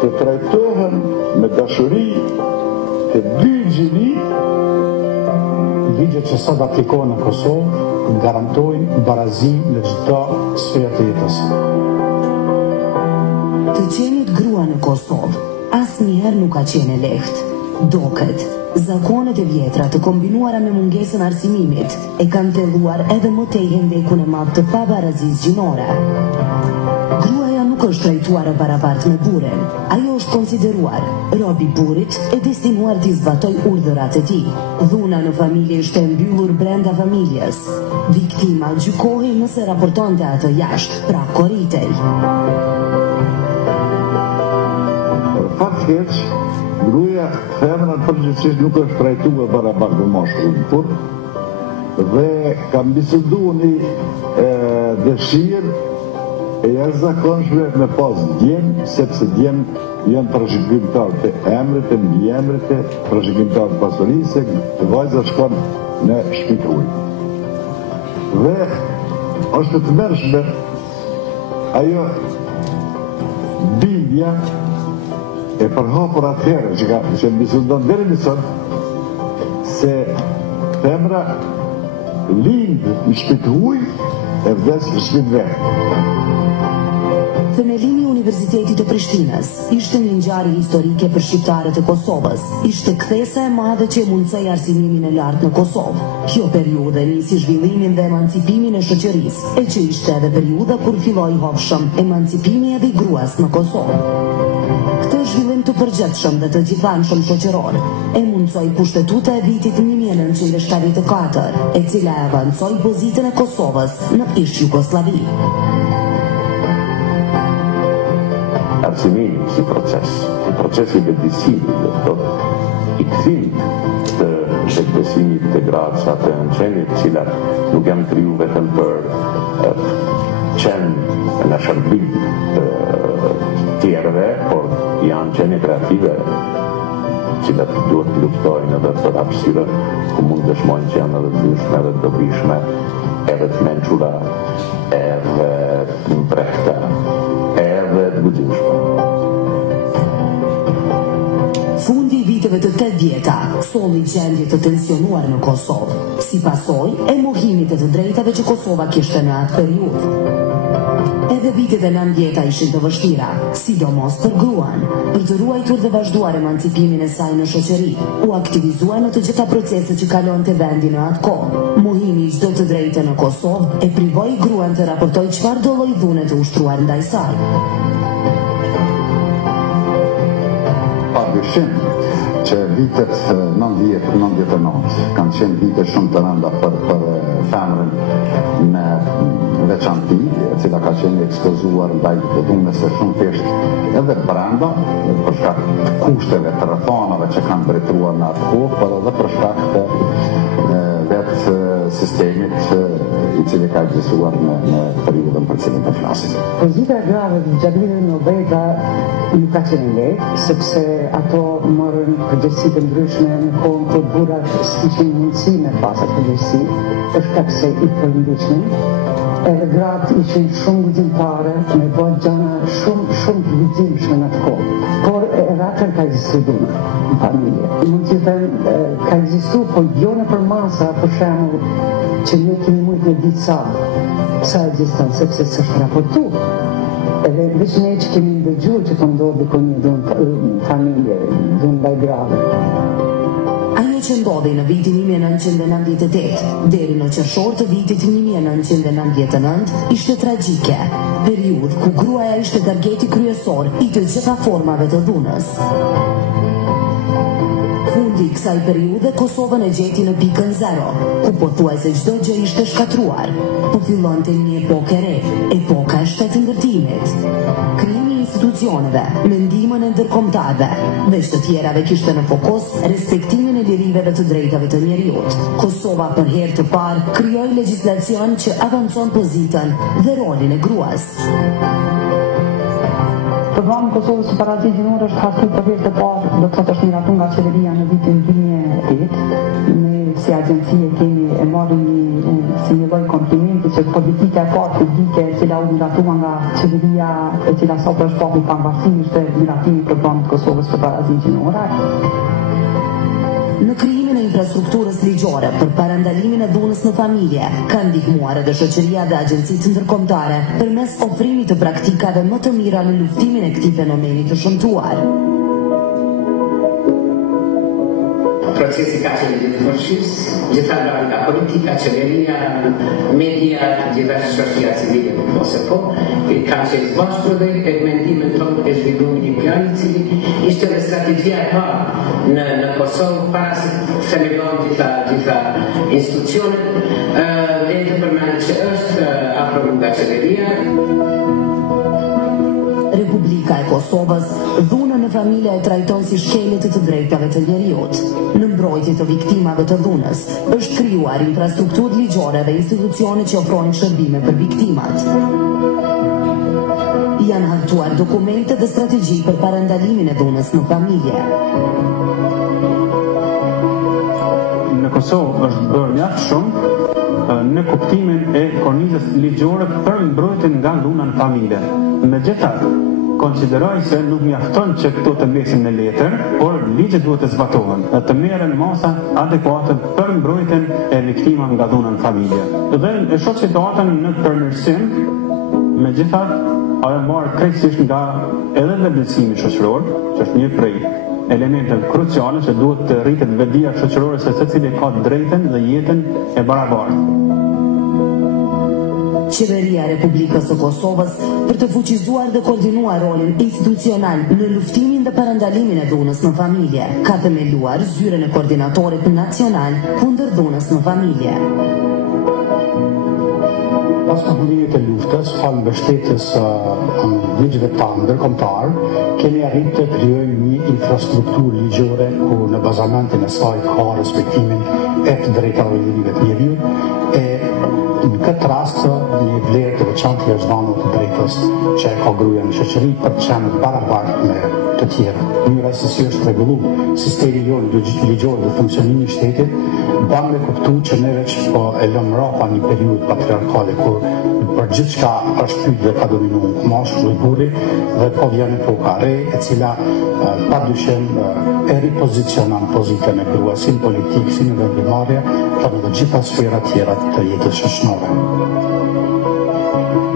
të trajtohen me dashuri të dy gjinit. Ligjet që sot aplikohen në Kosovë garantojnë barazi në çdo sferë të jetës. Të qenit grua në Kosovë asnjëherë nuk ka qenë lehtë. Doket, zakonet e vjetra të kombinuara me mungesën arsimimit e kanë thelluar edhe më tej hendekun e madh të pabarazisë gjinore. Gruaja nuk është trajtuar e barabartë me burrin. Ajo është konsideruar rob i burrit e destinuar t'i zbatojë urdhërat e tij. Dhuna në familje është e mbyllur brenda familjes. Viktima gjykohej nëse raportonte atë jashtë, pra korritej. Fakt gruaja, femra përgjithsisht nuk është trajtuar barabartë me moshkullin, dhe kam biseduar një dëshirë e jashtëzakonshme me pas djem, sepse djem janë trashëgimtar të emrit, të mbiemrit, trashëgimtar të pasurisë, të vajza shkon në shpikruj. Dhe është të mërshme ajo bindja e përhapur atëherë që bisedon deri më sot se femra lind në shpikruj e vdes në shpikruj. Themelimi i Universitetit të Prishtinës ishte një ngjarje historike për shqiptarët e Kosovës. Ishte kthesa e madhe që mundsoi arsimimin e lartë në Kosovë. Kjo periudhë nisi zhvillimin dhe emancipimin e shoqërisë, e që ishte edhe periudha kur filloi hovshëm emancipimi edhe i gruas në Kosovë. Këtë zhvillim të përgjithshëm dhe të gjithanshëm shoqëror e mundsoi kushtetuta e vitit 1974, e cila e avancoi pozitën e Kosovës në ish Jugosllavi. Arsimimi si proces i vetëdijësimit, i kthimit të vetëdijësimit të graca të ançenit, të cilat nuk janë kriju vetëm për qenë në shërbim të tjerëve, por janë qenie kreative, cilat duhet të luftojnë edhe për hapësirë ku mund dëshmojnë që janë edhe të dyshme, edhe të dobishme, edhe të mençura, edhe të mprehta, edhe të guximshme. Fundi i viteve të 80-ta solli gjendje të tensionuar në Kosovë, si pasojë e mohimit të drejtave që Kosova kishte në atë periudhë. Edhe vitet e 90-ta ishin të vështira, sidomos për gruan. Për të ruajtur dhe vazhduar emancipimin e saj në shoqëri, u aktivizua në të gjitha proceset që kalonte vendi në atë kohë. Mohimi i çdo të drejte në Kosovë e privoi gruan të raportojë çfarëdo lloj dhune të ushtruar ndaj saj. Padyshim që vitet 90-99 kanë qenë vite shumë të rënda për femrën në veçanti, e cila ka qenë ekspozuar ndaj dhunës së shumë thjesht edhe brenda, për shkak të kushteve të rrethanave që kanë mbretëruar në atë kohë, por edhe për shkak të vetë sistemit i cili ka ekzistuar në periudhën për cilën po flasim. Pozita e grave gjatë viteve 90 nuk ka qenë lehtë, sepse ato morën përgjegjësi të ndryshme në kohën kur burrat s'kishin mundësi me pas atë përgjegjësi, për shkak se i përndishnin. Edhe gratë ishin shumë guximtare, me bërë gjëra shumë të guximshme në atë kohë. Por edhe atëherë ka ekzistuar në familje. Mund të them ka ekzistuar, por jo nëpër masa, për shembull, që ne kemi mujtë në ditë sa ekziston, sepse s'është raportuar. Edhe veç ne që kemi ndëgjuar që të ndodhi ku një dhunë familje, dhunë ndaj grave. Ajo që ndodhi në vitin 1998 deri në qershor të vitit 1999 ishte tragjike, periudhë ku gruaja ishte targeti kryesor i të gjitha formave të dhunës. Fundi i kësaj periudhe Kosovën e gjeti në pikën 0, ku pothuajse çdo gjë ishte shkatruar. Po fillonte një epokë e re, epoka e shtetëndërtimit. Krijimi i institucioneve, me ndihmën e ndërkombëtarëve, dhe të tjerave kishte në fokus respektimin e liriveve të drejtave të njeriut. Kosova për herë të parë krijoi legjislacion që avancon pozitën dhe rolin e gruas. Programi Kosovës së Parazit Gjinore është hartuar për herë të parë, do të thotë është miratuar nga qeveria në vitin 2008. Ne si agjencie kemi e marrim si një lloj komplimenti që politika e parë publike e cila u miratuar nga qeveria e cila sot është papi pavarësi ishte miratimi i Programit Kosovës së Parazit Gjinore. Në krijimin e infrastrukturës ligjore për parandalimin e dhunës në familje, ka ndihmuar edhe shoqëria dhe agjencitë ndërkombëtare përmes ofrimit të praktikave më të mira në luftimin e këtij fenomeni të shëmtuar. Procesi ka qenë gjithëmërshis, gjitha nga politika, qeveria, media, diverse shoqëria civile ose po, kanë qenë bashkë dhe e mendimin tonë e zhvillimit i planit i cili ishte dhe strategjia e parë në Kosovë para se themelon gjitha institucionet dhe të përmend që është aprovuar nga qeveria. Republika e Kosovës dhunën në familje e trajton si shkelje të drejtave të njeriut. Në mbrojtje të viktimave të dhunës, është krijuar infrastrukturë ligjore dhe institucione që ofrojnë shërbime për viktimat. Janë hartuar dokumente dhe strategji për parandalimin e dhunës në familje. Në Kosovë është bërë mjaft shumë në kuptimin e kornizës ligjore për mbrojtjen nga dhuna në familje. Megjithatë, konsideroj se nuk mjafton që këto të mbesin në letër, por ligjet duhet të zbatohen, të merren masa adekuate për mbrojtjen e viktimave nga dhuna në familje. Dhe e shoh situatën në përmirësim, megjithatë, ajo marr krejtësisht nga edhe vëdësimi shoqëror, që është një prej elementeve kruciale që duhet të rritet vetdia shoqërore se secili ka drejtën dhe jetën e barabartë. Qeveria e Republikës së Kosovës për të fuqizuar dhe koordinuar rolin institucional në luftimin dhe parandalimin e dhunës në familje, ka themeluar zyren e koordinatorit nacional kundër dhunës në familje. Pas përfundimin e luftës, falë mbështetjes ligjeve tanë ndërkombëtar, kemi arritur të krijojmë një infrastrukturë ligjore ku në bazamentin e saj ka respektimin e të drejtave të njeriut të njeriut e në këtë rast një vlerë të veçantë është dhënë të drejtës që e ka gruaja në shoqëri për të qenë barabartë me të tjerë. Mënyra se si është rregulluar sistemi jonë ligjor dhe funksionimi i shtetit bën me kuptu që ne veç po e lëmë mbrapa një periudhë patriarkale kur për gjithçka është pyet dhe ka dominuar mashkulli i burri dhe po vjen epoka re e cila padyshim e ripozicionon pozitën e gruas si në politikë, si në vendimmarrje, por në të gjitha sferat tjera të jetës shoqërore.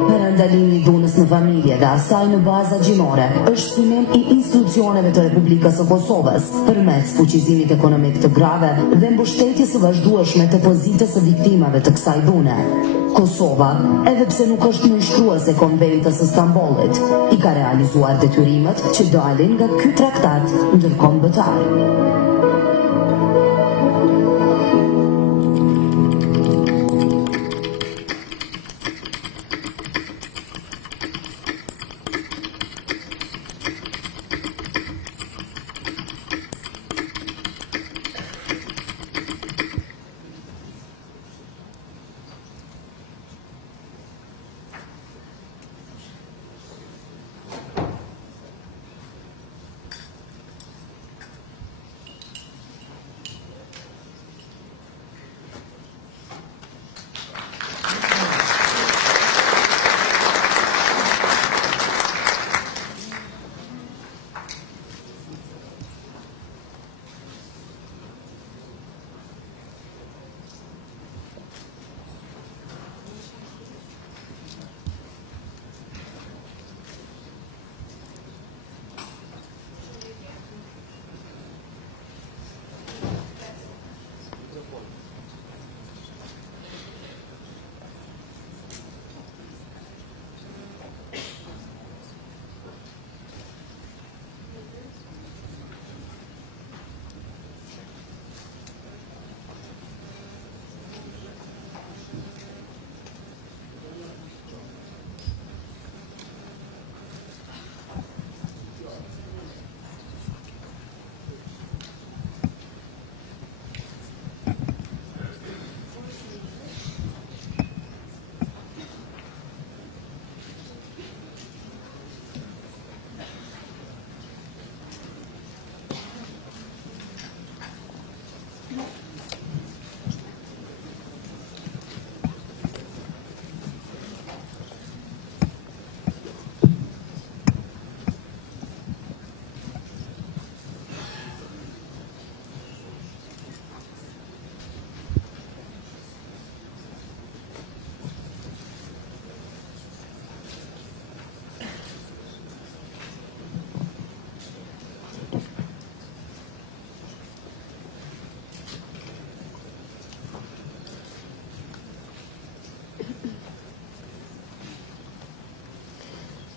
Parandalimi i dhunës në familje dhe asaj në baza gjinore është sulm i institucioneve të Republikës së Kosovës përmes fuqizimit ekonomik të grave dhe mbështetjes së vazhdueshme të pozitës së viktimave të kësaj dhune. Kosova, edhe pse nuk është nënshkruese e Konventës së Stambollit, i ka realizuar detyrimet që dalin nga ky traktat ndërkombëtar.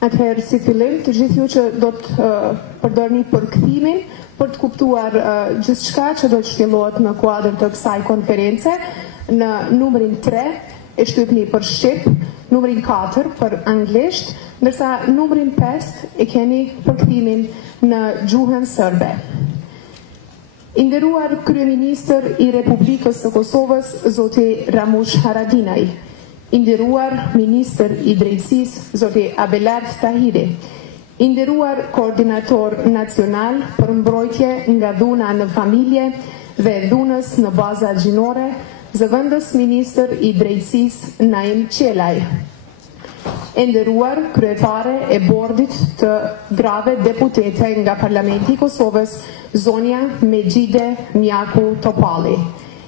Atëherë si fillim të gjithë ju që do të përdorni përkthimin për të kuptuar gjithçka që do të zhvillohet në kuadër të kësaj konference, në numrin 3 e shtypni për shqip, numrin 4 për anglisht, ndërsa numrin 5 e keni përkthimin në gjuhën serbe. I nderuar kryeministër i Republikës së Kosovës, zoti Ramush Haradinaj, i nderuar ministër i drejtësisë, zoti Abelard Tahiri, i nderuar koordinator nacional për mbrojtje nga dhuna në familje dhe dhunës në baza gjinore, zëvendës ministër i drejtësisë Naim Qelaj, e nderuar kryetare e bordit të grave deputete nga Parlamenti i Kosovës, zonja Mejide Mjaku Topalli,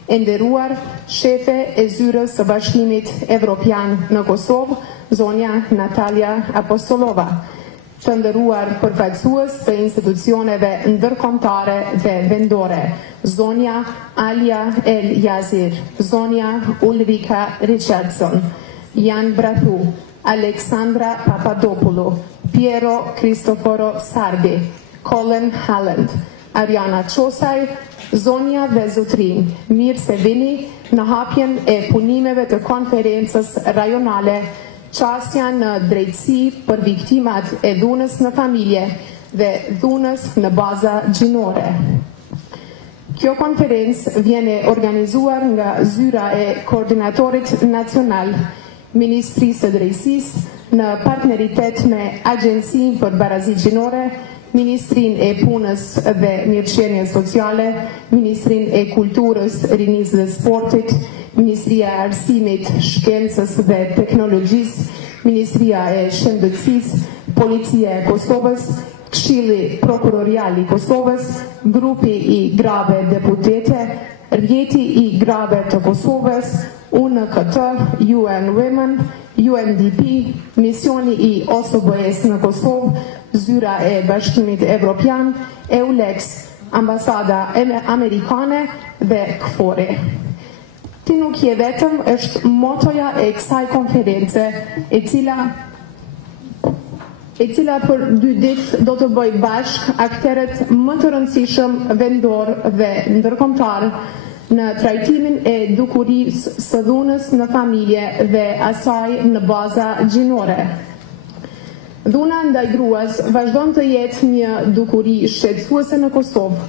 e nderuar shefe e zyrës së Bashkimit Evropian në Kosovë, zonja Natalia Apostolova, të nderuar përfaqësues të institucioneve ndërkombëtare dhe vendore, zonja Alia El Yazir, zonja Ulrika Richardson, Jan Brathu, Aleksandra Papadopoulou, Piero Cristoforo Sardi, Colin Halland, Ariana Qosaj, zonja dhe zotrin, mirë se vini në hapjen e punimeve të konferencës rajonale Qasja në drejtësi për viktimat e dhunës në familje dhe dhunës në baza gjinore. Kjo konferencë vjene organizuar nga zyra e koordinatorit nacional, Ministrisë së Drejtësisë, në partneritet me Agjencinë për Barazi Gjinore, Ministrin e Punës dhe Mirëqenjes Sociale, Ministrin e Kulturës, Rinisë dhe Sportit, Ministria e Arsimit, Shkencës dhe Teknologjisë, Ministria e Shëndetësisë, Policia e Kosovës, Këshilli Prokurorial i Kosovës, Grupi i Grave Deputete, Rjeti i Grave të Kosovës, UNKT, UN Women, UNDP, Misioni i OSBE-s në Kosovë, Zyra e Bashkimit Evropian, EULEX, Ambasada Amerikane dhe KFOR-i. Ti nuk je vetëm është motoja e kësaj konference, e cila për 2 ditë do të bëj bashk akteret më të rëndësishëm vendor dhe ndërkombëtar në trajtimin e dukurisë së dhunës në familje dhe asaj në baza gjinore. Dhuna ndaj gruas vazhdon të jetë një dukuri shqetësuese në Kosovë,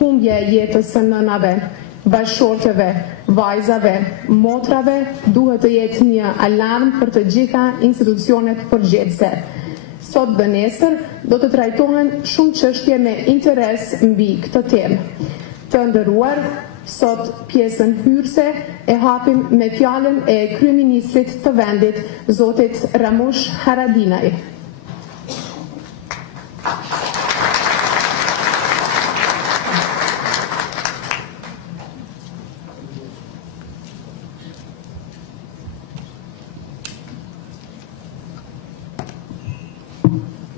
humbje jetës së nënave, bashkëshorteve, vajzave, motrave duhet të jetë një alarm për të gjitha institucionet përgjegjëse. Sot dhe nesër do të trajtohen shumë çështje me interes mbi këtë temë. Të nderuar, sot pjesën hyrëse e hapim me fjalën e kryeministrit të vendit, zotit Ramush Haradinaj.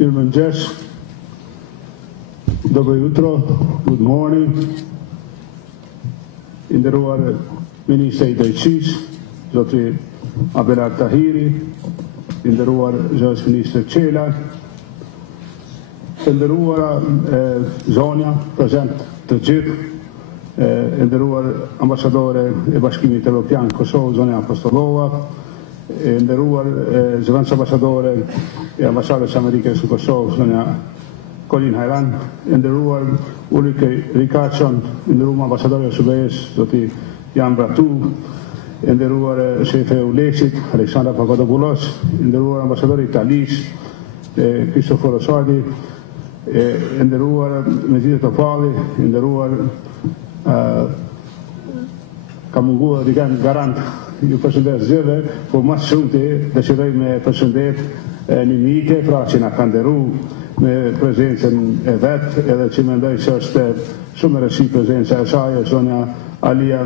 Mirëmëngjes, dobro jutro, good morning, i nderuar Ministri i Drejtësisë, zoti Abelard Tahiri, i nderuar zotës Ministër Qela, të nderuara zonja, prezent të gjithë, e nderuar ambasadore e Bashkimit Evropian Kosovë, zonja Apostolova, e nderuar zëvendës ambasadore e Ambasadës Amerikës në Kosovë, zonja Colin Hajran, e nderuar Ulrike Richardson, e nderuar ambasadore e OSBE-s, zoti Jan Brathu, e nderuar shefe e ULEX-it, Aleksandra Papadopoulos, e nderuar ambasadori i Italisë, Cristoforo Sardi, e nderuar Mejide Topalli, e nderuar ka munguar Rigan Garant, ju përshëndes zëve, po mas shumëti dëshiroj me përshëndet një mike, pra që na ka nderu me prezencën e vetë, edhe që mendoj që është shumë e rëndësishme prezenca e saj, zonja Alia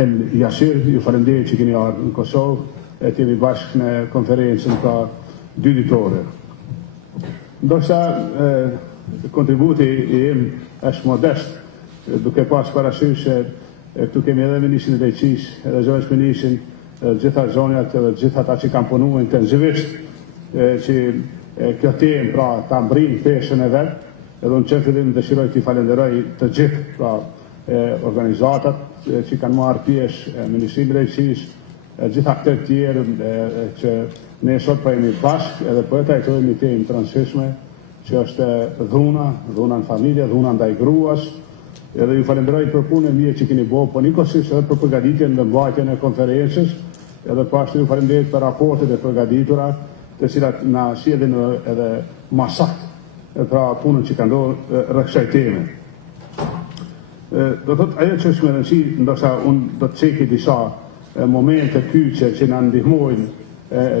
El Yazir, ju falenderoj që keni ardhur në Kosovë, e të jemi bashkë në konferencën pra 2 ditore. Ndoshta kontributi im është modest, duke pas parasysh se këtu kemi edhe Ministrin e Drejtësisë, edhe zëvendës ministrin, gjitha zonjat edhe gjitha ata që kanë punuar intensivisht, që kjo temë pra ta mbrin peshën e vet, edhe unë që fillim dëshiroj t'i falenderoj të gjithë pra organizatat që kanë marrë pjesë, Ministrinë e Drejtësisë, gjithë aktërët tjerë që ne sot po jemi bashkë edhe po e trajtojmë një temë të rëndësishme që është dhuna në familje, dhuna ndaj gruas, edhe ju falenderoj për punën e mirë që keni bërë, po njëkohësisht edhe për përgatitjen dhe mbajtjen e konferencës, edhe pashtu ju falenderoj për raportet e përgatitura, të cilat na sjellin edhe më saktë pra punën që ka ndodhur rreth kësaj teme. Do thotë ajo që është më rëndësi, ndoshta unë do të cekë disa momente kyçe që na ndihmojnë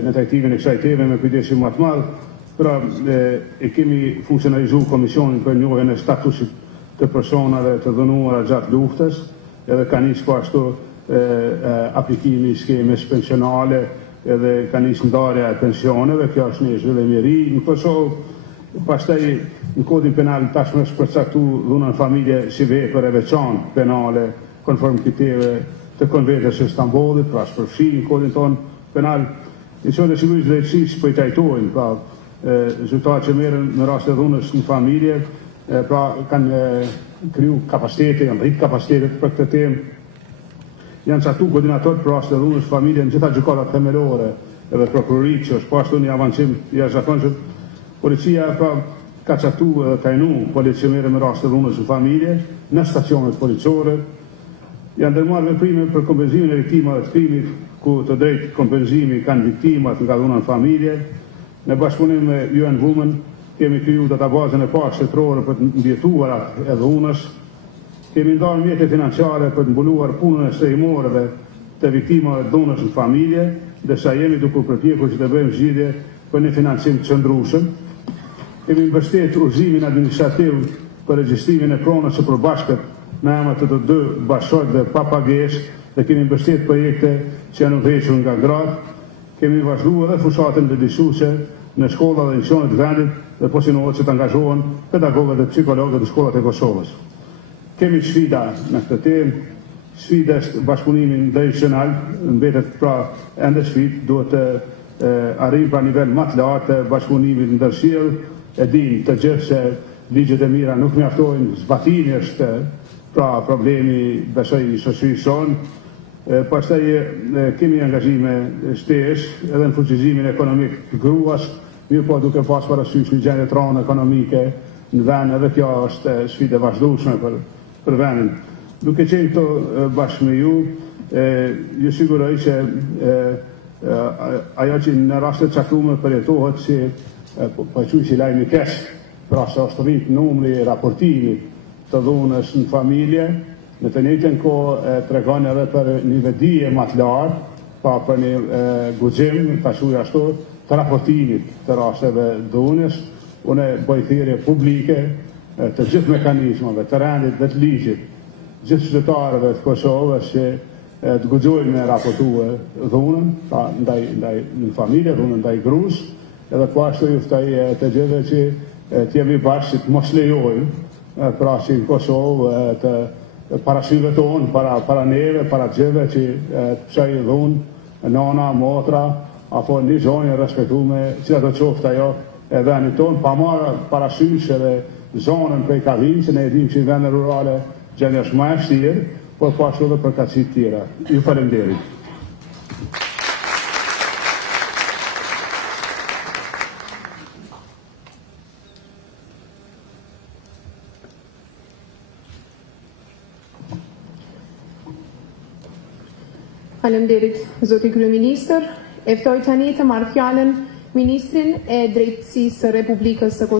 në trajtimin e kësaj teme me kujdesim më të madh, pra e kemi funksionalizuar komisionin për njohjen e statusit të personave të dhënuara gjatë luftës, edhe ka nisur po ashtu aplikimi i skemës pensionale, edhe ka nisur ndarja e pensioneve, kjo është një zhvillim i ri në Kosovë. Pastaj në kodin penal tashmë është përcaktuar dhuna në familje si vepër e veçantë penale konform kriteve të Konventës së Stambollit, pra është përfshirë në kodin tonë penal. Institucionet e sigurisë dhe drejtësisë po i trajtojnë pra zyrtarët që merren në rast të dhunës në familje, pra kanë kriju kapacitete, janë rrit kapacitetet për këtë temë. Janë caktuar koordinatorët për rast të dhunës në familje në gjitha gjykatat themelore, edhe prokurorit që është po ashtu një avancim i jashtëzakonshëm. Policia pra ka caktuar edhe ka inu policia që merren me rast të dhunës në familje në stacionet policore. Janë ndërmarrë veprime për kompenzimin e viktimave të krimit, ku të drejtë kompenzimi kanë viktimat nga dhuna në familje. Në bashkëpunim me UN Women kemi kriju databazën e parë shtetërore për të mbjetuarat e dhunës. Kemi ndarë mjete financiare për të mbuluar punën e shtrimorëve të viktimave të dhunës në familje, ndërsa jemi duke përpjekur që të bëjmë zgjidhje për një financim të qëndrueshëm. Kemi mbështetur udhëzimin administrativ për regjistrimin e pronës së përbashkët në emër të dy bashkëshortëve pa pagesë dhe kemi mbështetur projekte që janë udhëhequr nga gratë. Kemi vazhduar edhe fushatën vëdësuese në shkolla dhe institucionet të vendit dhe posinohet që të angazhohen pedagogët dhe psikologët në shkollat e Kosovës. Kemi sfida në këtë temë, sfida është bashkëpunimi ndërkombëtar, mbetet pra ende sfidë, duhet të arrijmë pra nivel më të lartë të bashkëpunimit ndërsjellë. E dinë të gjithë se ligjet e mira nuk mjaftojnë, zbatimi është pra problemi besoj i shoqërisë sonë. Pastaj kemi angazhime shtesë edhe në fuqizimin ekonomik të gruas, mirë po duke pas parasysh një gjendje të rëndë ekonomike në vend, edhe kjo është sfidë e vazhdueshme për vendin. Duke qenë këto bashkë me ju, ju siguroj që ajo që në rastet caktuar përjetohet si po quaj si lajmi keq, pra se është rrit numri i raportimit të dhunës në familje, në të njëjtën kohë tregon edhe për një vedije më të lartë, pa për një guxim, ta quaj ashtu, të raportimit të rasteve dhunës. Unë bëj thirrje publike të gjithë mekanizmave të rendit dhe të ligjit, gjithë qytetarëve të Kosovës që të guxojnë me raportue dhunën, ndaj në familje, dhunën ndaj gruas, edhe po ashtu ju ftoj të gjithëve që të jemi bashkë që të mos lejojmë pra që në Kosovë të parasyve tonë, para neve, para gjithëve që të pshaj dhunë, nana, motra, apo një zonjë e respektume, cila të qoftë ajo e vendit tonë, pa marrë parasysh edhe zonën prej Kalinë, që ne e dim që në vende rurale gjendja është më e vështirë, por po ashtu edhe për kaqit tjera. Ju faleminderit. Faleminderit, zoti kryeministër. E ftoj tani të marrë fjalën ministrin e Drejtësisë së Republikës së Kosovës.